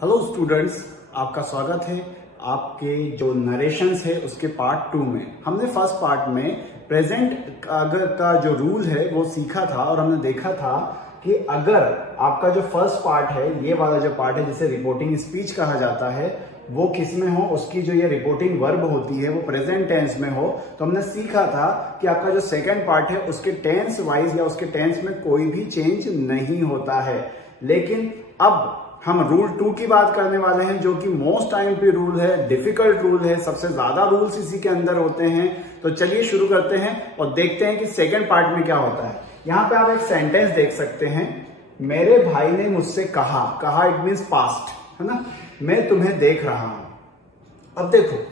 Hello students, आपका स्वागत है आपके जो नरेशंस है उसके पार्ट 2 में। हमने फर्स्ट पार्ट में प्रेजेंट अगर का जो रूल है वो सीखा था और हमने देखा था कि अगर आपका जो फर्स्ट पार्ट है, ये वाला जो पार्ट है जिसे रिपोर्टिंग स्पीच कहा जाता है, वो किस में हो, उसकी जो ये रिपोर्टिंग वर्ब होती है वो प्रेजेंट टेंस में हो, तो हमने सीखा था कि आपका जो सेकंड पार्ट है उसके टेंस वाइज या उसके टेंस में कोई भी चेंज नहीं होता है। लेकिन अब हम रूल 2 की बात करने वाले हैं, जो कि मोस्ट टाइम पे रूल है, डिफिकल्ट रूल है, सबसे ज्यादा रूल्स इसी के अंदर होते हैं। तो चलिए शुरू करते हैं और देखते हैं कि सेकंड पार्ट में क्या होता है। यहां पे आप एक सेंटेंस देख सकते हैं, मेरे भाई ने मुझसे कहा इट मीन्स पास्ट, है ना, मैं तुम्हें देख रहा हूं। अब देखो,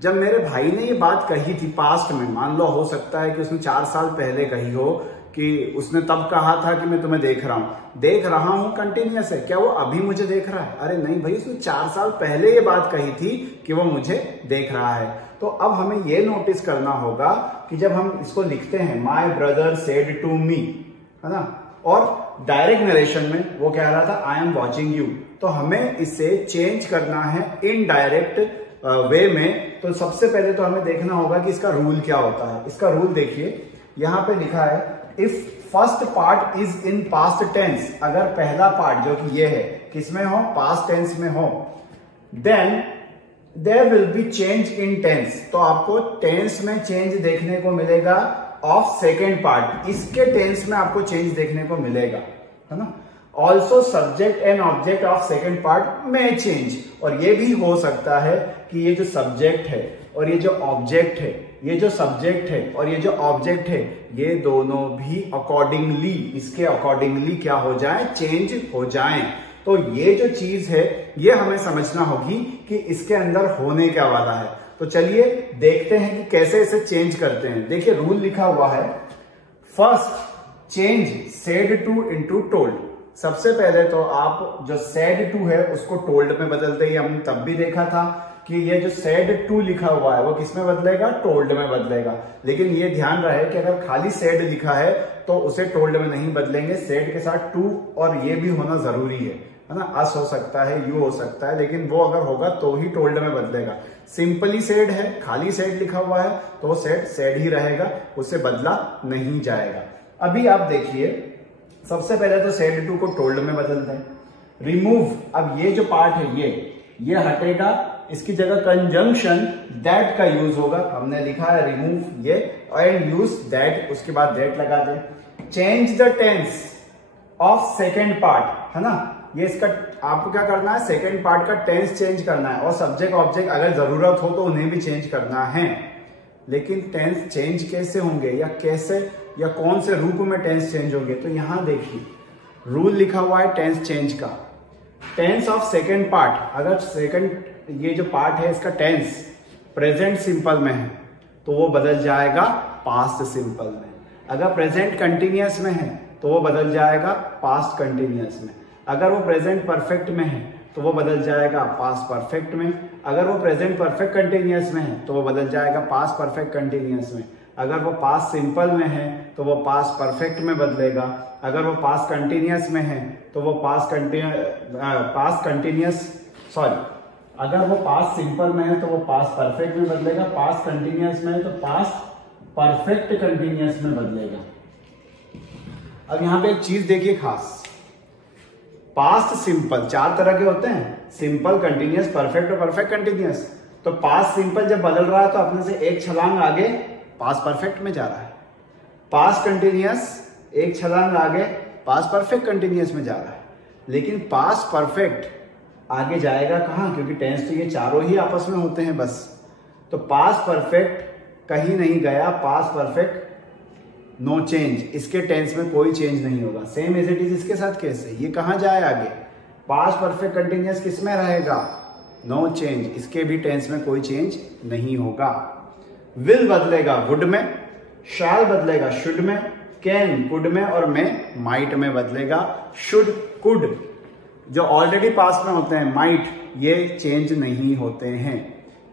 जब मेरे भाई ने ये बात कही थी पास्ट में, मान लो हो सकता है कि उसने 4 साल पहले कही हो कि उसने तब कहा था कि मैं तुम्हें देख रहा हूं कंटिन्यूअस है, क्या वो अभी मुझे देख रहा है? अरे नहीं भाई, उसने 4 साल पहले ये बात कही थी कि वो मुझे देख रहा है। तो अब हमें ये नोटिस करना होगा कि जब हम इसको लिखते हैं my brother said to me, है ना, और डायरेक्ट नरेशन में वो कह रहा था आई एम वॉचिंग यू, तो हमें इसे चेंज करना है इनडायरेक्ट वे में। तो सबसे पहले तो हमें देखना होगा कि इसका रूल क्या होता है। इसका रूल देखिए, यहां पे लिखा है if first part is in past tense, अगर पहला पार्ट जो कि ये है किसमें हो, पास्ट टेंस में हो, then there will be change in tense, तो आपको टेंस में चेंज देखने को मिलेगा ऑफ सेकेंड पार्ट, इसके टेंस में आपको चेंज देखने को मिलेगा, है ना। Also subject and object of second part में चेंज, और ये भी हो सकता है कि ये जो सब्जेक्ट है और ये जो ऑब्जेक्ट है, ये जो सब्जेक्ट है और ये जो ऑब्जेक्ट है, ये दोनों भी अकॉर्डिंगली, इसके अकॉर्डिंगली क्या हो जाए, चेंज हो जाएं। तो ये जो चीज है ये हमें समझना होगी कि इसके अंदर होने क्या वाला है। तो चलिए देखते हैं कि कैसे इसे चेंज करते हैं। देखिए रूल लिखा हुआ है, first change said to into told. सबसे पहले तो आप जो सेड टू है उसको टोल्ड में बदलते हैं। हमने तब भी देखा था कि ये जो सेड टू लिखा हुआ है वो किस में बदलेगा, टोल्ड में बदलेगा। लेकिन ये ध्यान रहे कि अगर खाली सेड लिखा है तो उसे टोल्ड में नहीं बदलेंगे, सेड के साथ टू और ये भी होना जरूरी है ना। अस हो सकता है, यू हो सकता है, लेकिन वो अगर होगा तो ही टोल्ड में बदलेगा। सिंपली सेड है, खाली सेड लिखा हुआ है तो सेड ही रहेगा, उससे बदला नहीं जाएगा। अभी आप देखिए, सबसे पहले तो सेड टू को टोल्ड में बदल दें। रिमूव, अब ये जो पार्ट है ये हटेगा, इसकी जगह कंजंक्शन दैट का यूज होगा। हमने लिखा है रिमूव ये एंड यूज दैट, उसके बाद दैट लगा दें। Change the tense of second part, है ना, ये इसका आपको क्या करना है, सेकेंड पार्ट का टेंस चेंज करना है, और सब्जेक्ट ऑब्जेक्ट अगर जरूरत हो तो उन्हें भी चेंज करना है। लेकिन टेंस चेंज कैसे होंगे या कैसे या कौन से रूप में टेंस चेंज होंगे, तो यहां देखिए रूल लिखा हुआ है टेंस चेंज का। टेंस ऑफ सेकेंड पार्ट, अगर सेकेंड ये जो पार्ट है इसका टेंस प्रेजेंट सिंपल में है तो वो बदल जाएगा पास्ट सिंपल में। अगर प्रेजेंट कंटिन्यूअस में है तो वो बदल जाएगा पास्ट कंटिन्यूअस में। अगर वो प्रेजेंट परफेक्ट में है तो वो बदल जाएगा पास्ट परफेक्ट में। अगर वो प्रेजेंट परफेक्ट कंटिन्यूअस में है तो वो बदल जाएगा पास्ट परफेक्ट कंटिन्यूअस में। अगर वो पास्ट सिंपल में है तो वो पास्ट परफेक्ट में बदलेगा। अगर वो पास्ट कंटिन्यूअस में है तो वो अगर वो पास्ट सिंपल में है तो वो पास्ट परफेक्ट में बदलेगा। पास्ट कंटिन्यूअस में है तो पास्ट परफेक्ट कंटिन्यूअस में बदलेगा। अब यहां पे एक चीज देखिए खास, पास्ट सिंपल 4 तरह के होते हैं, सिंपल, कंटिन्यूअस, परफेक्ट और परफेक्ट कंटिन्यूअस। तो पास्ट सिंपल जब बदल रहा है तो अपने से एक छलांग आगे पास्ट परफेक्ट में जा रहा है। पास्ट कंटिन्यूअस एक छलांग आगे पास्ट परफेक्ट कंटिन्यूअस में जा रहा है। लेकिन पास्ट परफेक्ट आगे जाएगा कहां, क्योंकि टेंस तो ये चारों ही आपस में होते हैं बस। तो पास्ट परफेक्ट कहीं नहीं गया, पास्ट परफेक्ट नो चेंज, इसके टेंस में कोई चेंज नहीं होगा। सेम एज इट इज इसके साथ कैसे, ये कहां जाए आगे, पास्ट परफेक्ट कंटिन्यूअस किस में रहेगा, नो चेंज, इसके भी टेंस में कोई चेंज नहीं होगा। विल बदलेगा वुड में, शैल बदलेगा शुड में, कैन कुड में, और में माइट में बदलेगा। शुड कुड जो ऑलरेडी पास्ट में होते हैं, माइट ये चेंज नहीं होते हैं।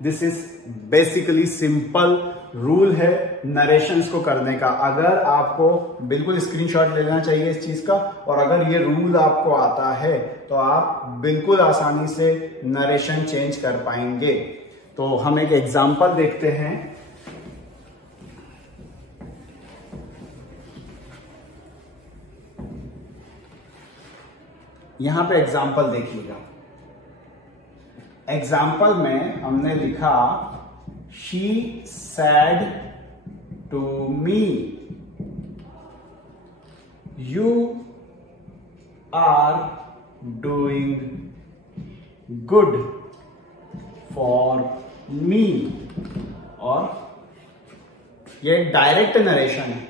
This is basically simple rule है नरेशंस को करने का। अगर आपको बिल्कुल स्क्रीनशॉट ले लेना चाहिए इस चीज का, और अगर ये रूल आपको आता है तो आप बिल्कुल आसानी से नरेशन चेंज कर पाएंगे। तो हम एक एग्जांपल देखते हैं। यहां पे एग्जांपल देखिएगा। एग्जाम्पल में हमने लिखा she said to me, you are doing good for me. और ये डायरेक्ट नरेशन है।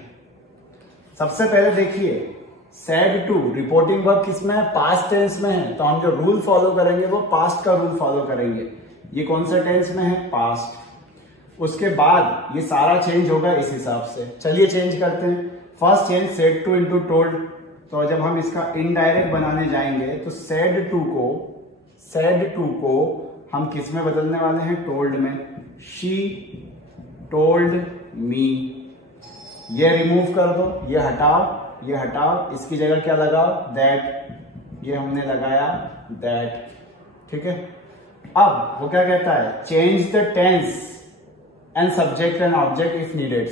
सबसे पहले देखिए सैड टू रिपोर्टिंग वर्ब किसमें है, पास्ट टेंस में है, तो हम जो रूल फॉलो करेंगे वो पास्ट का रूल फॉलो करेंगे। ये कौन सा टेंस में है, पास्ट। उसके बाद ये सारा चेंज होगा इस हिसाब से। चलिए चेंज करते हैं। First change said to into told, तो जब हम इसका इनडायरेक्ट बनाने जाएंगे तो सैड टू को हम किस में बदलने वाले हैं, टोल्ड में। शी टोल्ड मी, ये रिमूव कर दो, ये हटाओ, ये हटाओ, इसकी जगह क्या लगाओ, दैट, ये हमने लगाया दैट। ठीक है। अब वो क्या कहता है, change the tense and subject and object if needed.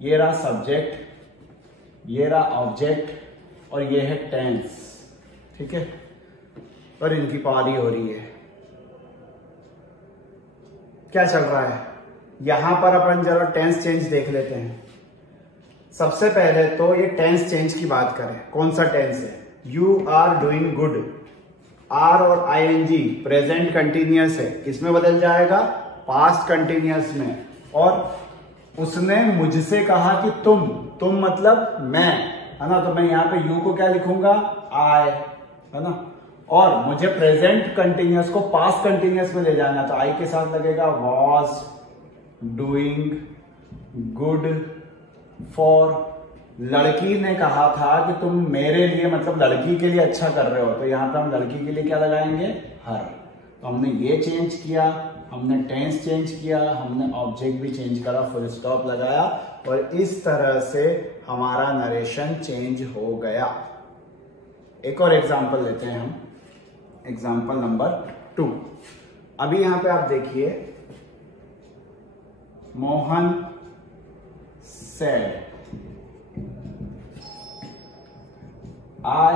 ये रहा सब्जेक्ट, ये रहा ऑब्जेक्ट और ये है टेंस। ठीक है। और इनकी पारी हो रही है। क्या चल रहा है यहां पर, अपन जरा टेंस चेंज देख लेते हैं। सबसे पहले तो ये टेंस चेंज की बात करें, कौन सा टेंस है, you are doing good. Are और आईएनजी प्रेजेंट कंटिन्यूअस है, किसमें बदल जाएगा, पास्ट कंटिन्यूअस में। और उसने मुझसे कहा कि तुम मतलब मैं, है ना, तो मैं यहां पे यू को क्या लिखूंगा, आई, है ना। और मुझे प्रेजेंट कंटिन्यूअस को पास्ट कंटिन्यूअस में ले जाना, तो आई के साथ लगेगा वॉज डूइंग गुड फॉर। लड़की ने कहा था कि तुम मेरे लिए, मतलब लड़की के लिए अच्छा कर रहे हो, तो यहां पे हम लड़की के लिए क्या लगाएंगे, हर। तो हमने ये चेंज किया, हमने टेंस चेंज किया, हमने ऑब्जेक्ट भी चेंज करा, फुल स्टॉप लगाया, और इस तरह से हमारा नरेशन चेंज हो गया। एक और एग्जांपल लेते हैं हम, एग्जांपल नंबर 2। अभी यहां पे आप देखिए, Mohan said, I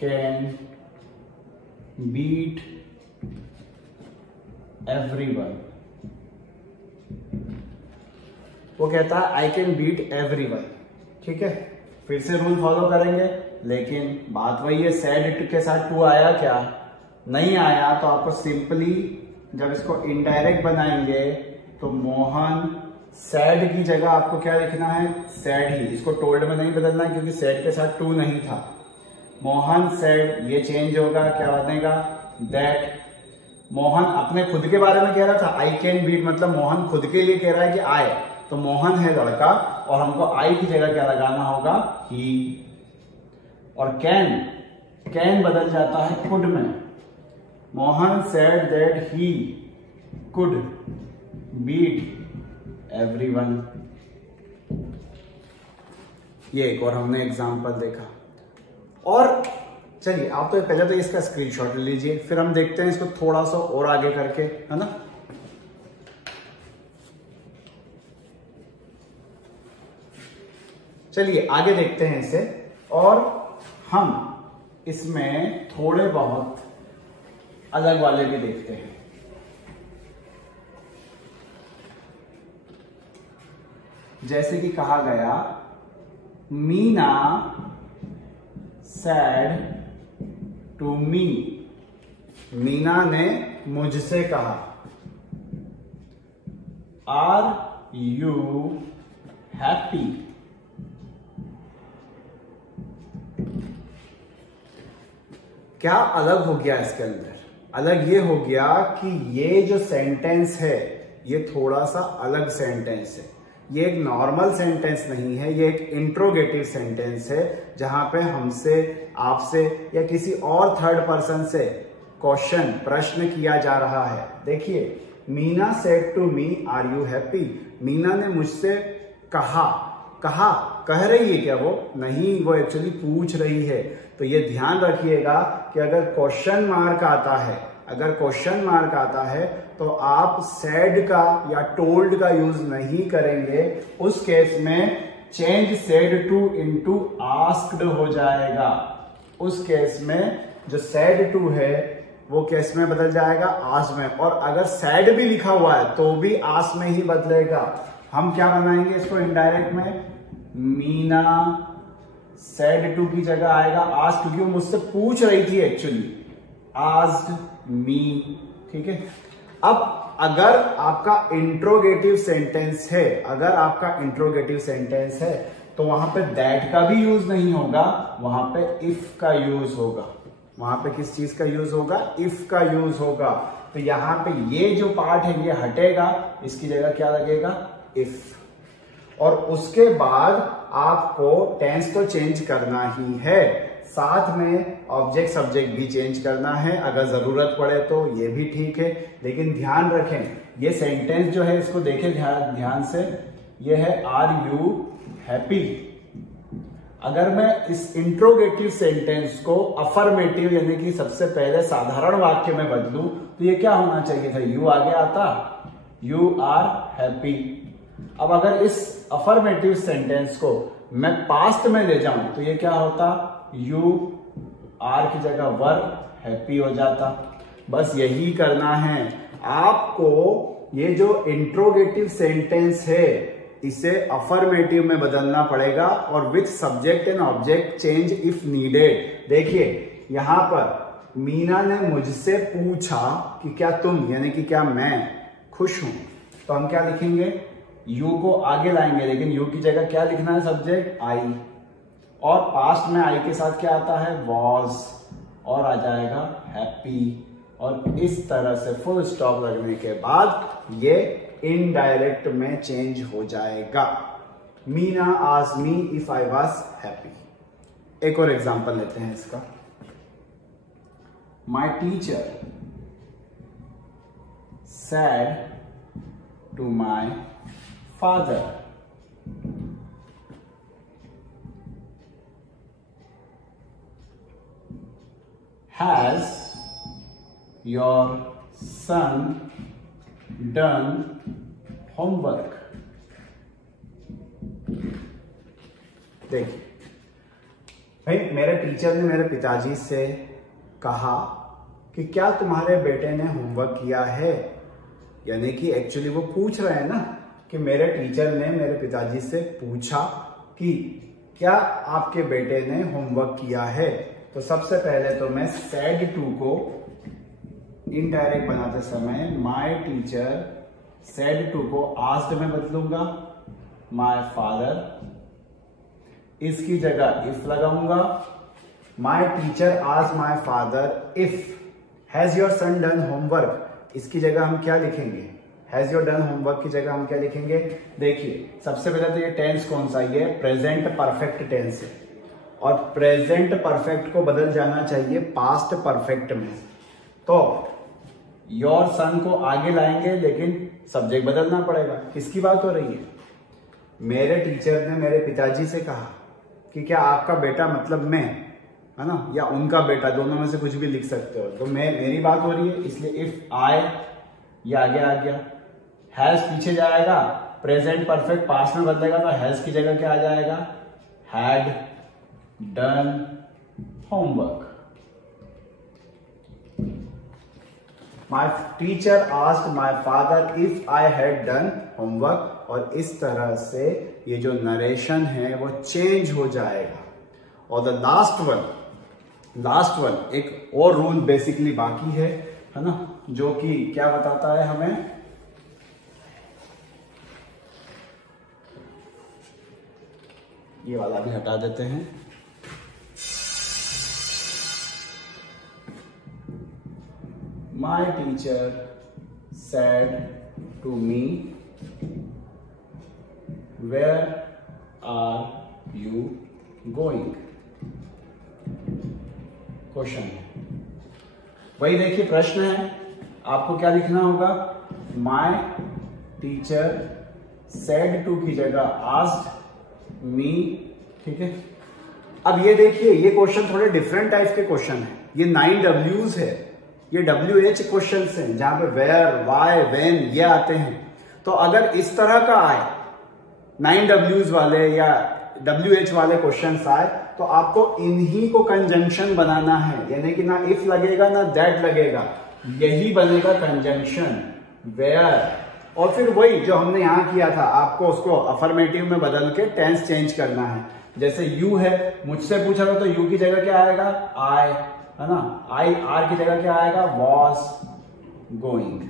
can beat everyone। वो कहता है I can beat everyone। ठीक है, फिर से रूल फॉलो करेंगे, लेकिन बात वही है, said के साथ टू आया क्या, नहीं आया, तो आपको सिंपली जब इसको इनडायरेक्ट बनाएंगे तो मोहन सैड की जगह आपको क्या लिखना है, सैड ही। इसको टोल्ड में नहीं बदलना क्योंकि सैड के साथ टू नहीं था। मोहन सैड, ये चेंज होगा, क्या बनेगा, दैट। मोहन अपने खुद के बारे में कह रहा था, आई कैन बीट, मतलब मोहन खुद के लिए कह रहा है कि आई, तो मोहन है लड़का और हमको आई की जगह क्या लगाना होगा, ही। और कैन बदल जाता है कुड में। Mohan said that he could beat everyone. ये एक और हमने एग्जांपल देखा। और चलिए आप तो पहले तो इसका स्क्रीनशॉट ले लीजिए, फिर हम देखते हैं इसको थोड़ा सा और आगे करके, है ना। चलिए आगे देखते हैं इसे, और हम इसमें थोड़े बहुत अलग वाले भी देखते हैं। जैसे कि कहा गया, Meena said to me. Meena ने मुझसे कहा। Are you happy. क्या अलग हो गया इसके अंदर, अलग ये हो गया कि ये जो सेंटेंस है ये थोड़ा सा अलग सेंटेंस है। ये एक नॉर्मल सेंटेंस नहीं है, ये एक इंट्रोगेटिव सेंटेंस है, जहां पे हमसे, आपसे या किसी और थर्ड पर्सन से क्वेश्चन, प्रश्न किया जा रहा है। देखिए Meena said to me are you happy. Meena ने मुझसे कहा कह रही है क्या? वो नहीं, वो एक्चुअली पूछ रही है। तो ये ध्यान रखिएगा कि अगर क्वेश्चन मार्क आता है तो आप सेड का या टोल्ड का यूज नहीं करेंगे। उस केस में change said to into asked हो जाएगा। उस केस में जो सेड टू है वो केस में बदल जाएगा आस्क्ड में। और अगर सेड भी लिखा हुआ है तो भी आस्क्ड में ही बदलेगा। हम क्या बनाएंगे इसको इनडायरेक्ट में? मीना सेड टू की जगह आएगा आस्क्ड, क्योंकि वो मुझसे पूछ रही थी एक्चुअली। आस्क्ड मी, ठीक है। अब अगर आपका इंट्रोगेटिव सेंटेंस है तो वहां पे दैट का भी यूज नहीं होगा, वहां पे इफ का यूज होगा। वहां पे किस चीज का यूज होगा? इफ का यूज होगा। तो यहां पे ये जो पार्ट है ये हटेगा, इसकी जगह क्या लगेगा? इफ। और उसके बाद आपको टेंस तो चेंज करना ही है, साथ में ऑब्जेक्ट सब्जेक्ट भी चेंज करना है। अगर जरूरत पड़े तो ये भी ठीक है, लेकिन ध्यान रखें ये सेंटेंस जो है इसको देखें ध्यान से। ये है आर यू हैप्पी। अगर मैं इस इंट्रोगेटिव सेंटेंस को अफर्मेटिव यानी कि सबसे पहले साधारण वाक्य में बदलूं तो ये क्या होना चाहिए था? यू आगे आता, यू आर हैप्पी। अब अगर इस अफर्मेटिव सेंटेंस को मैं पास्ट में ले जाऊं तो ये क्या होता? यू आर की जगह वर हैप्पी हो जाता। बस यही करना है आपको। ये जो इंट्रोगेटिव सेंटेंस है इसे अफर्मेटिव में बदलना पड़ेगा और with subject and object change if needed. देखिए यहां पर मीना ने मुझसे पूछा कि क्या तुम यानी कि क्या मैं खुश हूं, तो हम क्या लिखेंगे? यू को आगे लाएंगे, लेकिन यू की जगह क्या लिखना है? Subject I. और पास्ट में आई के साथ क्या आता है? वॉज। और आ जाएगा हैप्पी। और इस तरह से फुल स्टॉप लगने के बाद ये इनडायरेक्ट में चेंज हो जाएगा। Meena asked me if I was happy. एक और एग्जांपल लेते हैं इसका। My teacher said to my father, has your son done homework? देखिए भाई, मेरे टीचर ने मेरे पिताजी से कहा कि क्या तुम्हारे बेटे ने होमवर्क किया है। यानी कि एक्चुअली वो पूछ रहे हैं ना कि मेरे टीचर ने मेरे पिताजी से पूछा कि क्या आपके बेटे ने होमवर्क किया है। तो सबसे पहले तो मैं सेड टू को इनडायरेक्ट बनाते समय माय टीचर सेड टू को आस्क्ड में बदलूंगा। माय फादर, इसकी जगह इफ लगाऊंगा। My teacher asked my father if has your son done homework, इसकी जगह हम क्या लिखेंगे? हैज योर डन होमवर्क की जगह हम क्या लिखेंगे? देखिए सबसे पहले तो ये टेंस कौन सा? ये प्रेजेंट परफेक्ट टेंस है और प्रेजेंट परफेक्ट को बदल जाना चाहिए पास्ट परफेक्ट में। तो योर सन को आगे लाएंगे लेकिन सब्जेक्ट बदलना पड़ेगा। किसकी बात हो रही है? मेरे टीचर ने मेरे पिताजी से कहा कि क्या आपका बेटा मतलब मैं, है ना, या उनका बेटा, दोनों में से कुछ भी लिख सकते हो। तो मेरी बात हो रही है, इसलिए इफ आई ये आगे आ गया। हैज पीछे जाएगा, प्रेजेंट परफेक्ट पास्ट में बदलेगा तो हैज की जगह क्या आ जाएगा? Had done homework. My teacher asked my father if I had done homework. और इस तरह से ये जो नरेशन है वो चेंज हो जाएगा। और द लास्ट वन एक और रूल बेसिकली बाकी है ना, जो कि क्या बताता है हमें? ये वाला भी हटा देते हैं। My teacher said to me where are you going. Question है वही, देखिए प्रश्न है, आपको क्या लिखना होगा? माय टीचर सेड टू की जगह आस्क्ड मी, ठीक है। अब ये देखिए, ये क्वेश्चन थोड़े डिफरेंट टाइप के क्वेश्चन है। ये 9 W's है, ये WH क्वेश्चन हैं जहां पे वेयर, वाई, व्हेन ये आते हैं। तो अगर इस तरह का आए 9 W's वाले या WH वाले क्वेश्चंस आए तो आपको इन्हीं को कंजंक्शन बनाना है, यानी कि ना इफ लगेगा ना दैट लगेगा, यही बनेगा कंजंक्शन, वेयर। और फिर वही जो हमने यहां किया था, आपको उसको अफर्मेटिव में बदल के टेंस चेंज करना है। जैसे यू है, मुझसे पूछा था तो यू की जगह क्या आएगा, आई, है ना। आई आर की जगह क्या आएगा, वॉज गोइंग।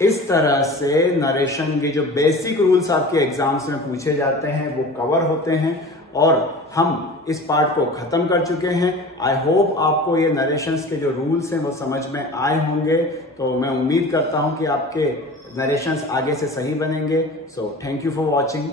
इस तरह से नरेशन के जो बेसिक रूल्स आपके एग्जाम्स में पूछे जाते हैं वो कवर होते हैं और हम इस पार्ट को खत्म कर चुके हैं। आई होप आपको ये नरेशंस के जो रूल्स हैं वो समझ में आए होंगे। तो मैं उम्मीद करता हूं कि आपके नरेशंस आगे से सही बनेंगे। So thank you for watching.